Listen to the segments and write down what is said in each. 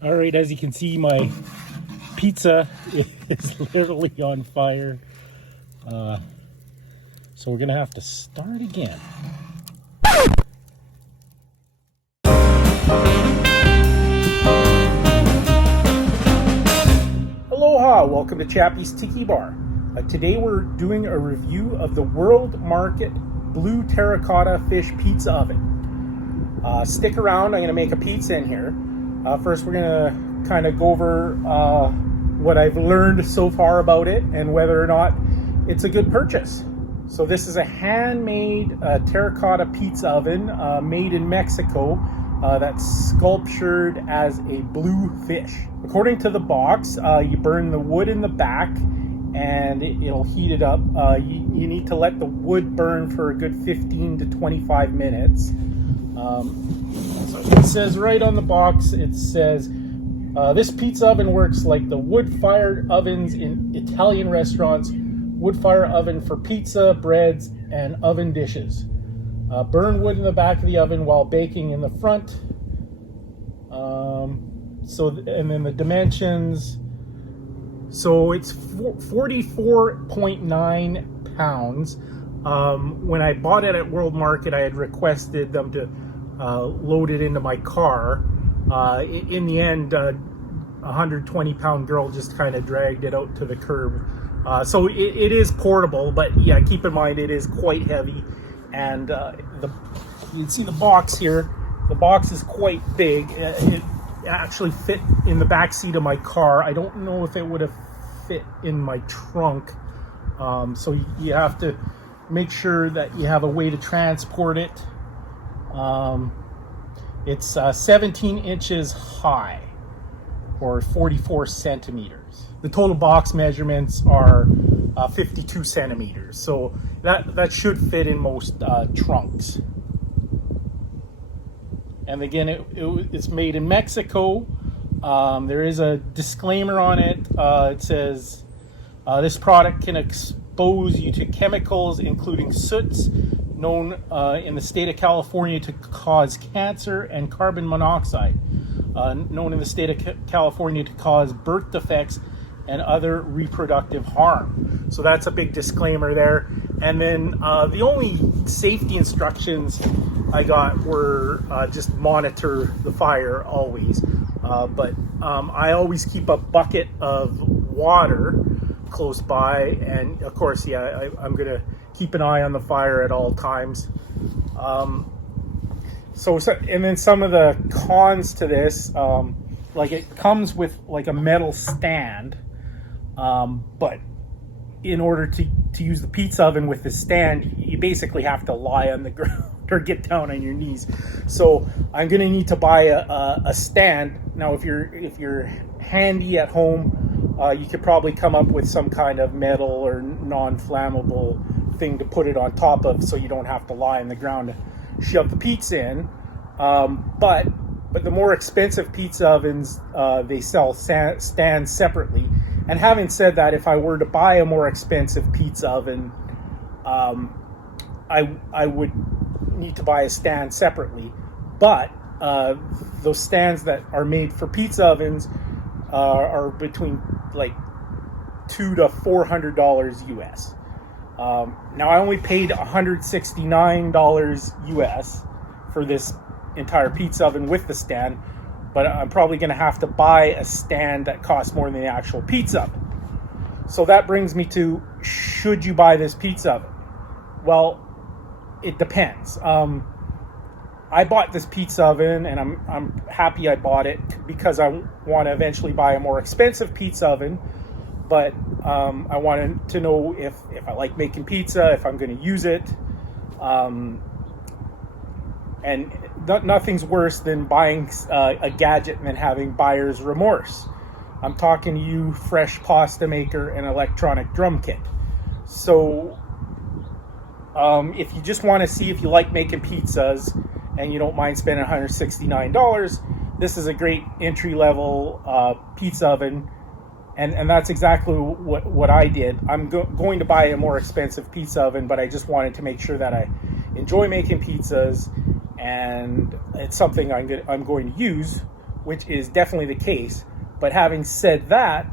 All right, as you can see, my pizza is literally on fire. So we're gonna have to start again. Aloha, welcome to Chappy's Tiki Bar. Today we're doing a review of the World Market Blue Terracotta Fish Pizza Oven. Stick around, I'm gonna make a pizza in here. First we're gonna kind of go over what I've learned so far about it and whether or not it's a good purchase. So this is a handmade terracotta pizza oven made in Mexico that's sculptured as a blue fish. According to the box, you burn the wood in the back and it'll heat it up. You need to let the wood burn for a good 15 to 25 minutes. So it says right on the box, it says, this pizza oven works like the wood-fired ovens in Italian restaurants, wood-fire oven for pizza, breads, and oven dishes. Burn wood in the back of the oven while baking in the front. And then the dimensions. So it's 44.9 pounds. When I bought it at World Market, I had requested them to load it into my car. In the end, a 120-pound girl just kind of dragged it out to the curb. So it is portable, but yeah, keep in mind it is quite heavy. And you can see the box here. The box is quite big. It actually fit in the back seat of my car. I don't know if it would have fit in my trunk. So you have to make sure that you have a way to transport it. It's 17 inches high, or 44 centimeters. The total box measurements are 52 centimeters, so that should fit in most trunks. And again, it's made in Mexico. There is a disclaimer on it. It says, this product can expose you to chemicals including soots, known in the state of California to cause cancer, and carbon monoxide, known in the state of California to cause birth defects and other reproductive harm. So that's a big disclaimer there. And then the only safety instructions I got were just monitor the fire always. But I always keep a bucket of water close by, and of course, yeah, I'm gonna keep an eye on the fire at all times. And then some of the cons to this, like it comes with like a metal stand, but in order to use the pizza oven with the stand, you basically have to lie on the ground or get down on your knees. So I'm gonna need to buy a stand. Now, if you're handy at home, you could probably come up with some kind of metal or non-flammable thing to put it on top of, so you don't have to lie on the ground to shove the pizza in. But the more expensive pizza ovens, they sell stands separately. And having said that, if I were to buy a more expensive pizza oven, I would need to buy a stand separately. But those stands that are made for pizza ovens are between like $200 to $400 US. Now I only paid $169 US for this entire pizza oven with the stand, but I'm probably going to have to buy a stand that costs more than the actual pizza oven. So that brings me to, should you buy this pizza oven? Well, it depends. I bought this pizza oven, and I'm happy I bought it because I want to eventually buy a more expensive pizza oven. But I wanted to know if I like making pizza, if I'm going to use it. And nothing's worse than buying a gadget and then having buyer's remorse. I'm talking to you, fresh pasta maker and electronic drum kit. So if you just want to see if you like making pizzas and you don't mind spending $169, this is a great entry-level pizza oven. And that's exactly what I did. I'm going to buy a more expensive pizza oven, but I just wanted to make sure that I enjoy making pizzas, and it's something I'm going to use which is definitely the case. But having said that,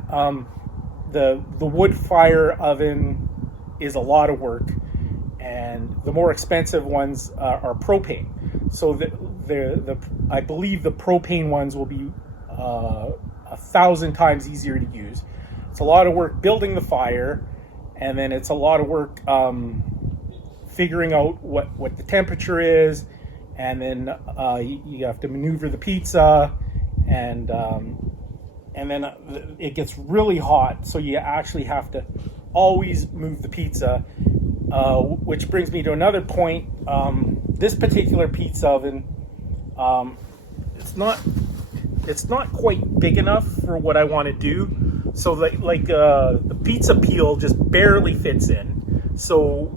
the wood fire oven is a lot of work, and the more expensive ones are propane. So I believe the propane ones will be 1,000 times easier to use. It's a lot of work building the fire, and then it's a lot of work figuring out what the temperature is, and then you have to maneuver the pizza, and then it gets really hot, so you actually have to always move the pizza, which brings me to another point. This particular pizza oven, it's not quite big enough for what I want to do. So the pizza peel just barely fits in. So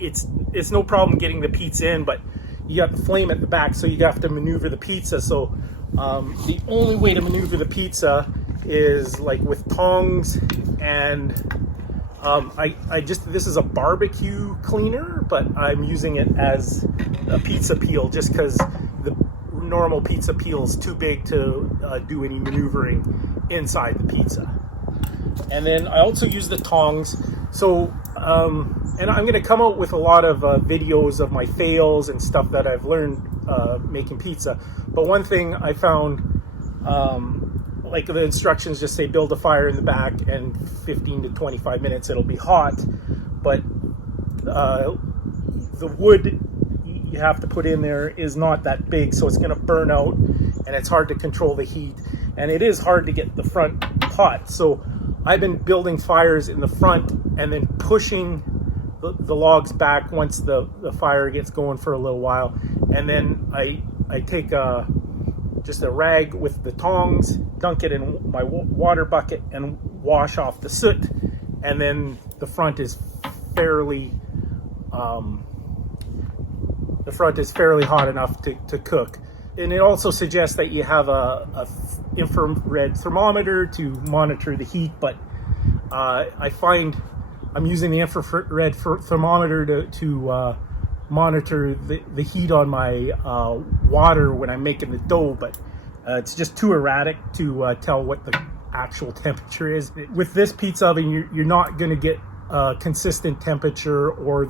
it's no problem getting the pizza in, but you got the flame at the back, so you have to maneuver the pizza. So the only way to maneuver the pizza is like with tongs, and this is a barbecue cleaner, but I'm using it as a pizza peel just because the normal pizza peel is too big to do any maneuvering inside the pizza. And then I also use the tongs. So and I'm going to come out with a lot of videos of my fails and stuff that I've learned making pizza. But one thing I found, like the instructions just say build a fire in the back and 15 to 25 minutes it'll be hot. But the wood you have to put in there is not that big, so it's going to burn out, and it's hard to control the heat, and it is hard to get the front hot. So I've been building fires in the front and then pushing the logs back once the fire gets going for a little while, and then I take just a rag with the tongs, dunk it in my water bucket, and wash off the soot, and then the front is fairly hot enough to cook. And it also suggests that you have a infrared thermometer to monitor the heat, but I find I'm using the infrared thermometer to monitor the heat on my water when I'm making the dough, but it's just too erratic to tell what the actual temperature is. With this pizza oven, you're not going to get consistent temperature or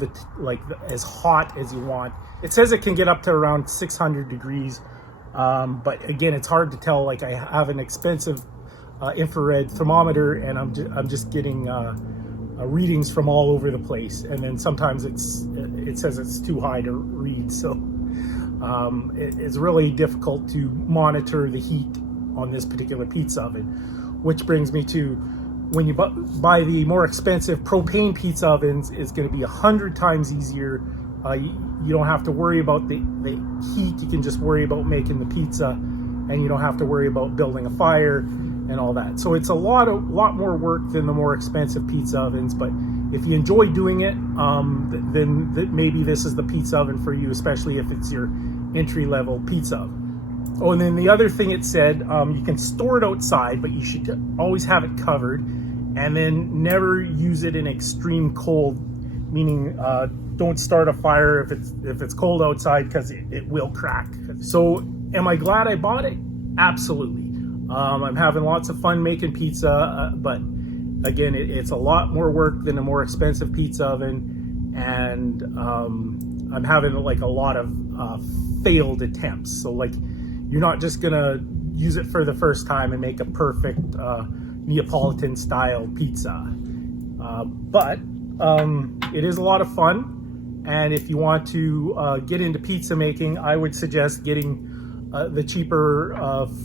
as hot as you want. It says it can get up to around 600 degrees, but again, it's hard to tell. Like, I have an expensive infrared thermometer, and I'm just getting readings from all over the place, and then sometimes it says it's too high to read. So it's really difficult to monitor the heat on this particular pizza oven, which brings me to, when you buy the more expensive propane pizza ovens, it's going to be 100 times easier. You don't have to worry about the heat. You can just worry about making the pizza, and you don't have to worry about building a fire and all that. So it's a lot more work than the more expensive pizza ovens. But if you enjoy doing it, then maybe this is the pizza oven for you, especially if it's your entry-level pizza oven. Oh, and then the other thing it said, you can store it outside, but you should always have it covered, and then never use it in extreme cold, meaning don't start a fire if it's cold outside, because it will crack. So am I glad I bought it? Absolutely. I'm having lots of fun making pizza, but again, it's a lot more work than a more expensive pizza oven, and I'm having like a lot of failed attempts. So like, you're not just gonna use it for the first time and make a perfect Neapolitan style pizza, but it is a lot of fun. And if you want to get into pizza making, I would suggest getting the cheaper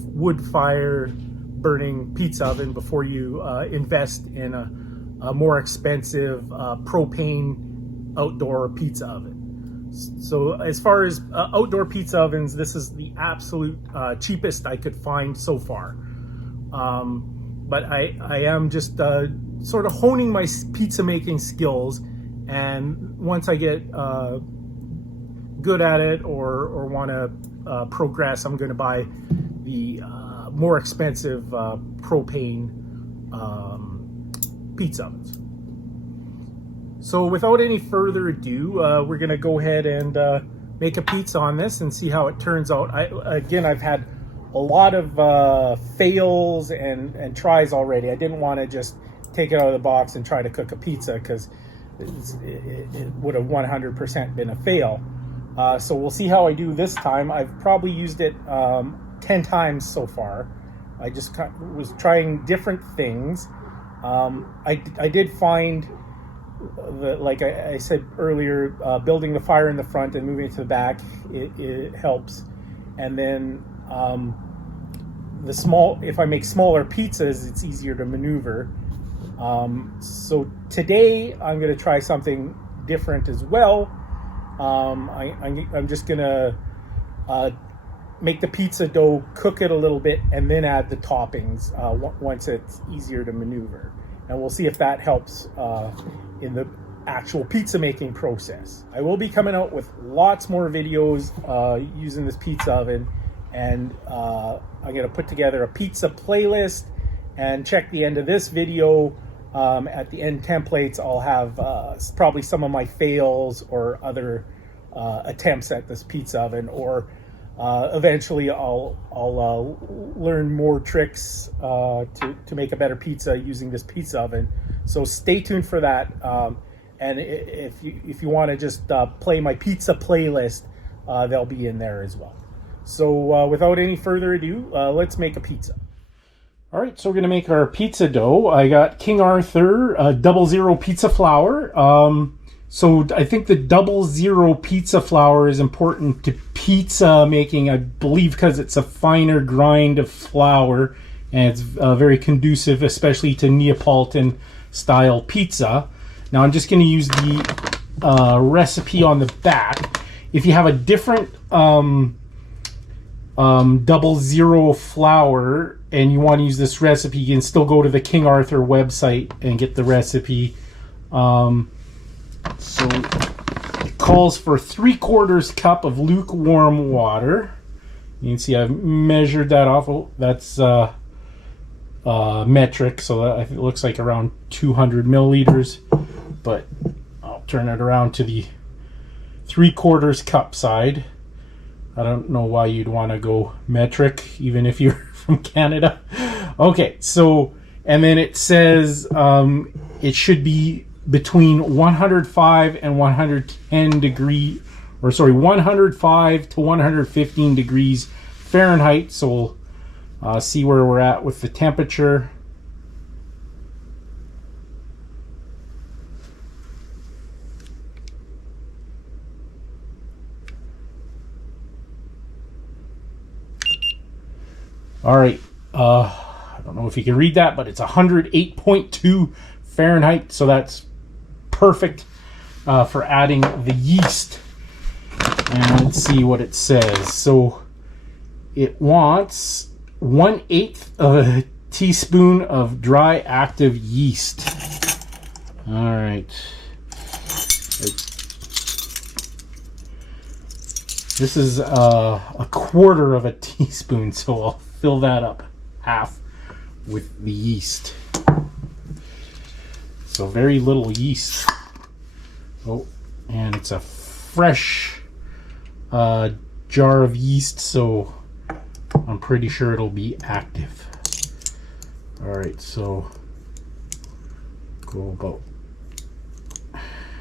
wood fire burning pizza oven before you invest in a more expensive propane outdoor pizza oven. So as far as outdoor pizza ovens, this is the absolute cheapest I could find so far. But I am just sort of honing my pizza making skills, and once I get good at it or want to progress, I'm going to buy the more expensive propane pizza ovens. So without any further ado, we're going to go ahead and make a pizza on this and see how it turns out. I've had a lot of fails and tries already. I didn't want to just take it out of the box and try to cook a pizza, because it would have 100% been a fail. So we'll see how I do this time. I've probably used it 10 times so far. I just was trying different things. I did find that, like I said earlier, building the fire in the front and moving it to the back, it helps. And then if I make smaller pizzas, it's easier to maneuver. So today I'm going to try something different as well. I'm just going to make the pizza dough, cook it a little bit, and then add the toppings once it's easier to maneuver. And we'll see if that helps in the actual pizza making process. I will be coming out with lots more videos using this pizza oven, and I'm going to put together a pizza playlist. And check the end of this video. At the end templates, I'll have probably some of my fails or other attempts at this pizza oven, or eventually I'll learn more tricks to make a better pizza using this pizza oven. So stay tuned for that. And if you want to just play my pizza playlist, they'll be in there as well. So without any further ado, let's make a pizza. All right, so we're going to make our pizza dough. I got King Arthur 00 pizza flour. So I think the 00 pizza flour is important to pizza making, I believe, because it's a finer grind of flour, and it's very conducive, especially to Neapolitan style pizza. Now I'm just going to use the recipe on the back. If you have a different 00 flour and you want to use this recipe, you can still go to the King Arthur website and get the recipe. So it calls for 3/4 cup of lukewarm water. You can see I've measured that off. Oh, that's metric, so that, it looks like around 200 milliliters. But I'll turn it around to the 3/4 cup side. I don't know why you'd want to go metric, even if you're from Canada. Okay, so, and then it says it should be between 105 and 110 degree, or sorry, 105 to 115 degrees Fahrenheit. So we'll see where we're at with the temperature. All right, I don't know if you can read that, but it's 108.2 Fahrenheit, so that's perfect for adding the yeast. And let's see what it says. So it wants 1/8 of a teaspoon of dry active yeast. All right. This is a 1/4 of a teaspoon, so I'll fill that up half with the yeast. So very little yeast. Oh, and it's a fresh jar of yeast, so I'm pretty sure it'll be active. All right, so go about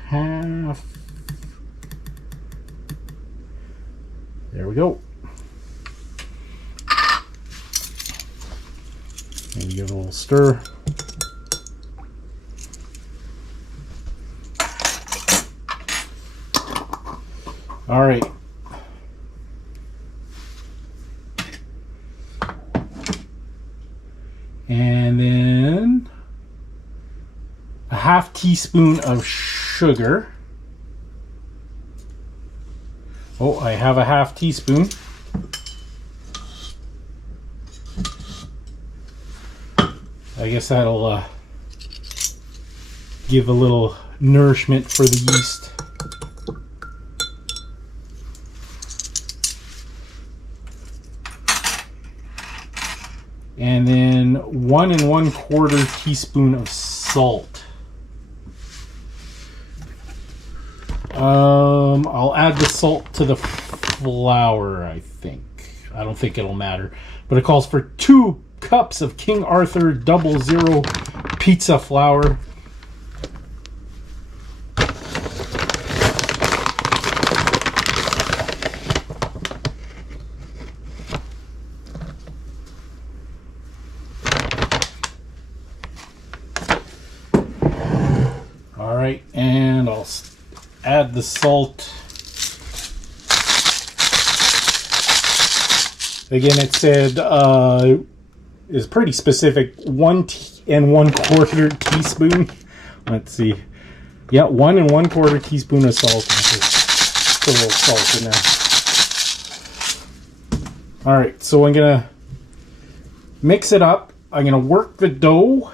half. There we go. Maybe give it a little stir. All right. And then a 1/2 teaspoon of sugar. Oh, I have a 1/2 teaspoon. I guess that'll give a little nourishment for the yeast. And then 1 1/4 teaspoon of salt. I'll add the salt to the flour, I think. I don't think it'll matter. but it calls for 2 cups of King Arthur 00 pizza flour. All right, and I'll add the salt. Again, it said is pretty specific, 1 1/4 teaspoon. Let's see. Yeah, 1 1/4 teaspoon of salt. Put a little salt in there. All right, so I'm gonna mix it up. I'm gonna work the dough,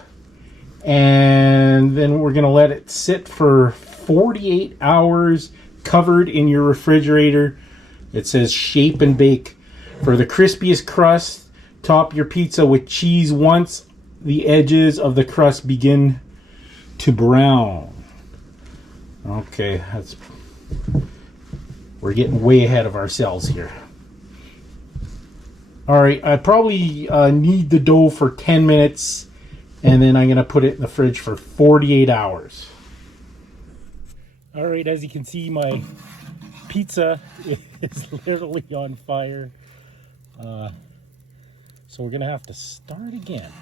and then we're gonna let it sit for 48 hours, covered in your refrigerator. It says shape and bake. For the crispiest crust, top your pizza with cheese once the edges of the crust begin to brown. Okay, we're getting way ahead of ourselves here. All right, I probably knead the dough for 10 minutes, and then I'm going to put it in the fridge for 48 hours. All right, as you can see, my pizza is literally on fire. So we're gonna have to start again.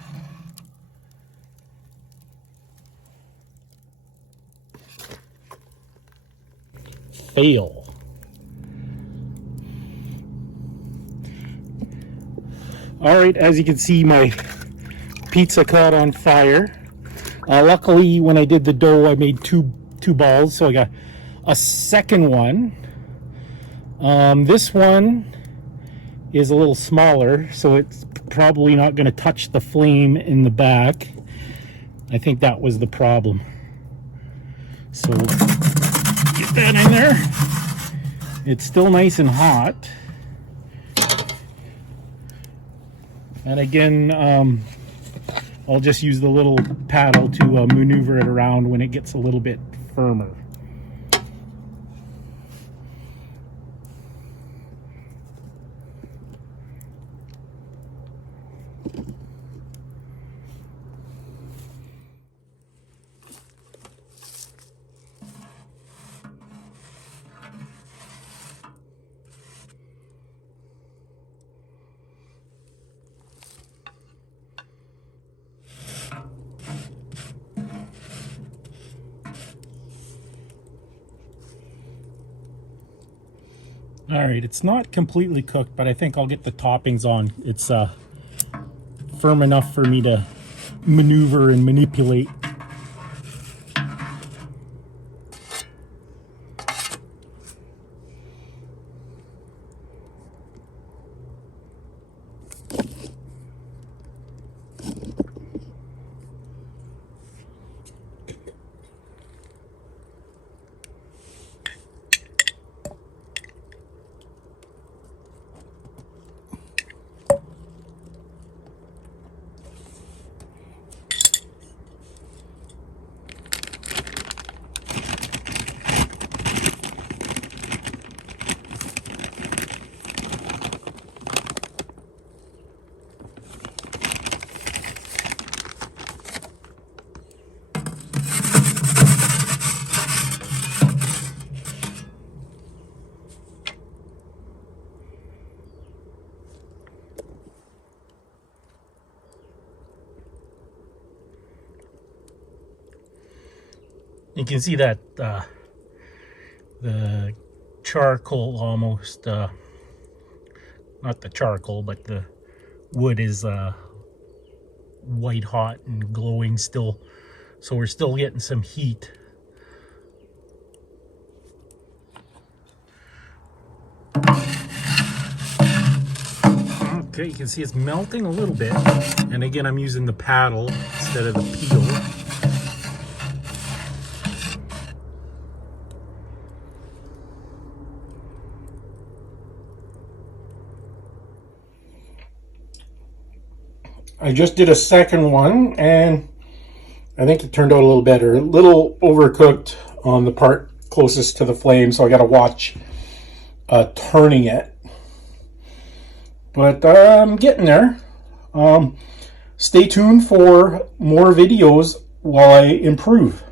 Fail. All right, as you can see, my pizza caught on fire. Luckily, when I did the dough, I made two balls, so I got a second one. This one is a little smaller, so it's probably not going to touch the flame in the back. I think that was the problem. So get that in there. It's still nice and hot. And again, I'll just use the little paddle to maneuver it around when it gets a little bit firmer. All right, it's not completely cooked, but I think I'll get the toppings on. It's firm enough for me to maneuver and manipulate. You can see that the charcoal almost, not the charcoal, but the wood is white hot and glowing still. So we're still getting some heat. Okay, you can see it's melting a little bit. And again, I'm using the paddle instead of the peel. I just did a second one, and I think it turned out a little better. A little overcooked on the part closest to the flame, so I got to watch turning it. but I'm getting there. Stay tuned for more videos while I improve.